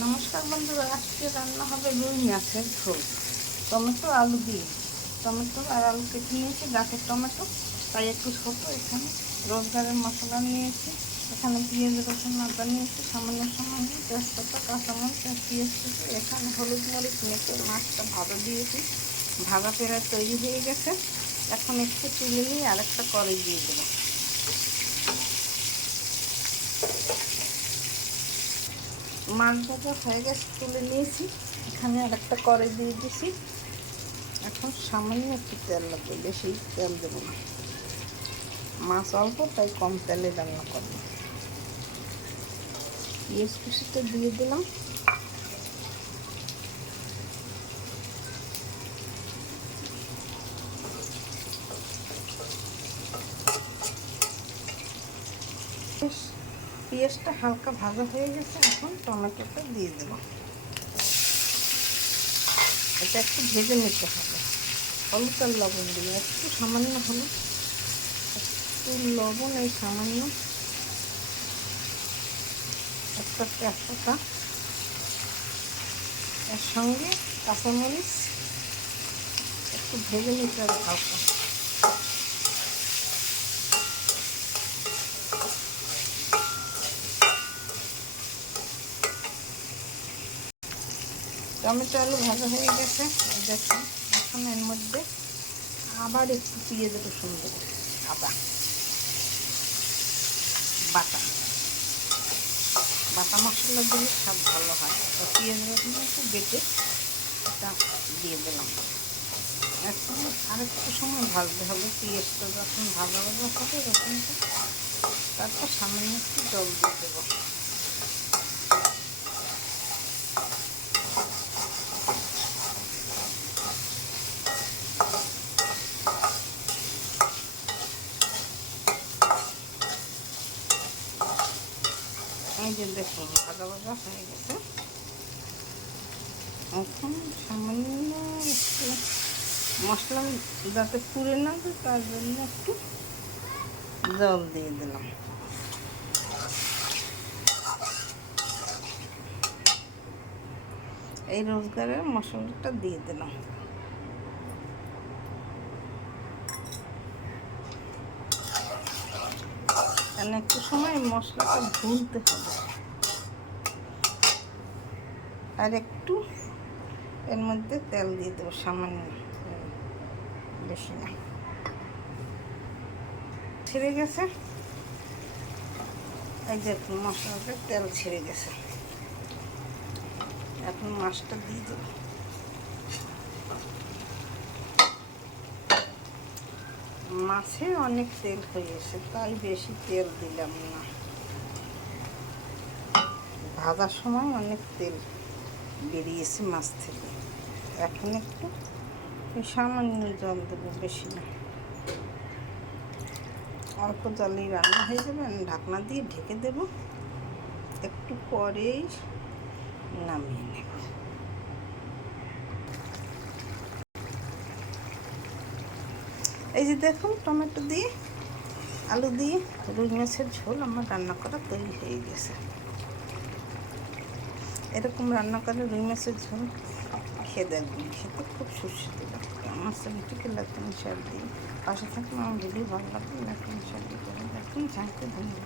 নমস্কার বন্ধুরা, আজকে রান্না হবে রুই মাছের ঝোল। টমেটো আলু দিয়ে, টমেটো আর আলু কেটে নিয়েছি, গাছের টমেটো, তাই একটু ছোটো। এখানে রোজগারের মশলা নিয়েছি, এখানে পেঁয়াজ রসুন আদা নিয়েছি, সামান্য তেজপাতা কাঁচামরিচ আর পেঁয়াজ কুচি। এখানে হলুদ মরিচ মেখে মাছটা ভাজা দিয়েছি, ভাজা প্রায় তৈরি হয়ে গেছে। এখন একটু তুলে নিয়ে আরেকটা কড়াই দিয়ে দেবো। মাছ ভাজা হয়ে গেছে, তুলে নিয়েছি। এখানে আরেকটা কড়াই দিয়ে দিছি। এখন সামান্য একটু তেল লাগবে, বেশি তেল দেবো না, মাছ অল্প তাই কম তেলে রান্না করবো। পেঁয়াজ কুচিটা দিয়ে দিলাম। পেঁয়াজটা হালকা ভাজা হয়ে গেছে, এখন টমেটোটা দিয়ে দেবো। এটা একটু ভেজে নিতে হবে। হলুদ আর লবণ দিলে একটু সামান্য হলুদ, একটু লবণ, এই সামান্য একটা তেজপাতা, এর সঙ্গে কাঁচামরিচ একটু ভেজে নিতে হবে হালকা। টমেটো আলু ভাজা হয়ে গেছে, দেখুন। এখন এর মধ্যে আবার একটু পেঁয়াজ রসুন দেবো, আদা বাটা বাটা মশলা দিলে স্বাদ ভালো হয়। তো পেঁয়াজ রসুন একটু বেটে এটা দিয়ে দিলাম। এখন আরেকটু সময় ভাজতে হবে পেঁয়াজটা। যখন ভাজা ভাজা হবে রসুনটা, তারপর সামান্য একটু জল দিয়ে দেবো। এই যে দেখুন, ভাজা ভাজা হয়ে গেছে। এখন সামান্য একটু মশলা যাতে পুড়ে না যায়, তার জন্য একটু জল দিয়ে দিলাম। এই রোজগারের মশলাটা দিয়ে দিলাম। কারণ একটু সময় মশলাটা ভুনতে হবে। আর একটু এর মধ্যে তেল দিয়ে দেবো, সামান্য, বেশি না। ছেড়ে গেছে, এই যে মশলাটা তেল ছেড়ে গেছে। এখন মাছটা দিয়ে দেবো। মাছে অনেক তেল হয়েছে, তাই বেশি তেল দিলাম না। ভাজার সময় অনেক তেল বেরিয়েছে মাছ থেকে। এখন একটু সামান্য জল দেবো, বেশি না। অল্প জলেই রান্না হয়ে যাবে। আমি ঢাকনা দিয়ে ঢেকে দেব, একটু পরেই নামিয়ে নেব। এই যে দেখুন, টমেটো দিয়ে আলু দিয়ে রুই মাছের ঝোল আমার রান্না করা তৈরি হয়ে গেছে। এরকম রান্না করে রুই মাছের ঝোল খেয়ে দেখবেন, খেতে খুব সুস্বাদু লাগবে। আমার চ্যানেলটিকে লাইক করুন, শেয়ার দিন, পাশে থাকুন। আমার ভিডিও ভালো লাগবে লাইক করুন, শেয়ার দিয়ে করুন। দেখুন, জানতে ধন্যবাদ।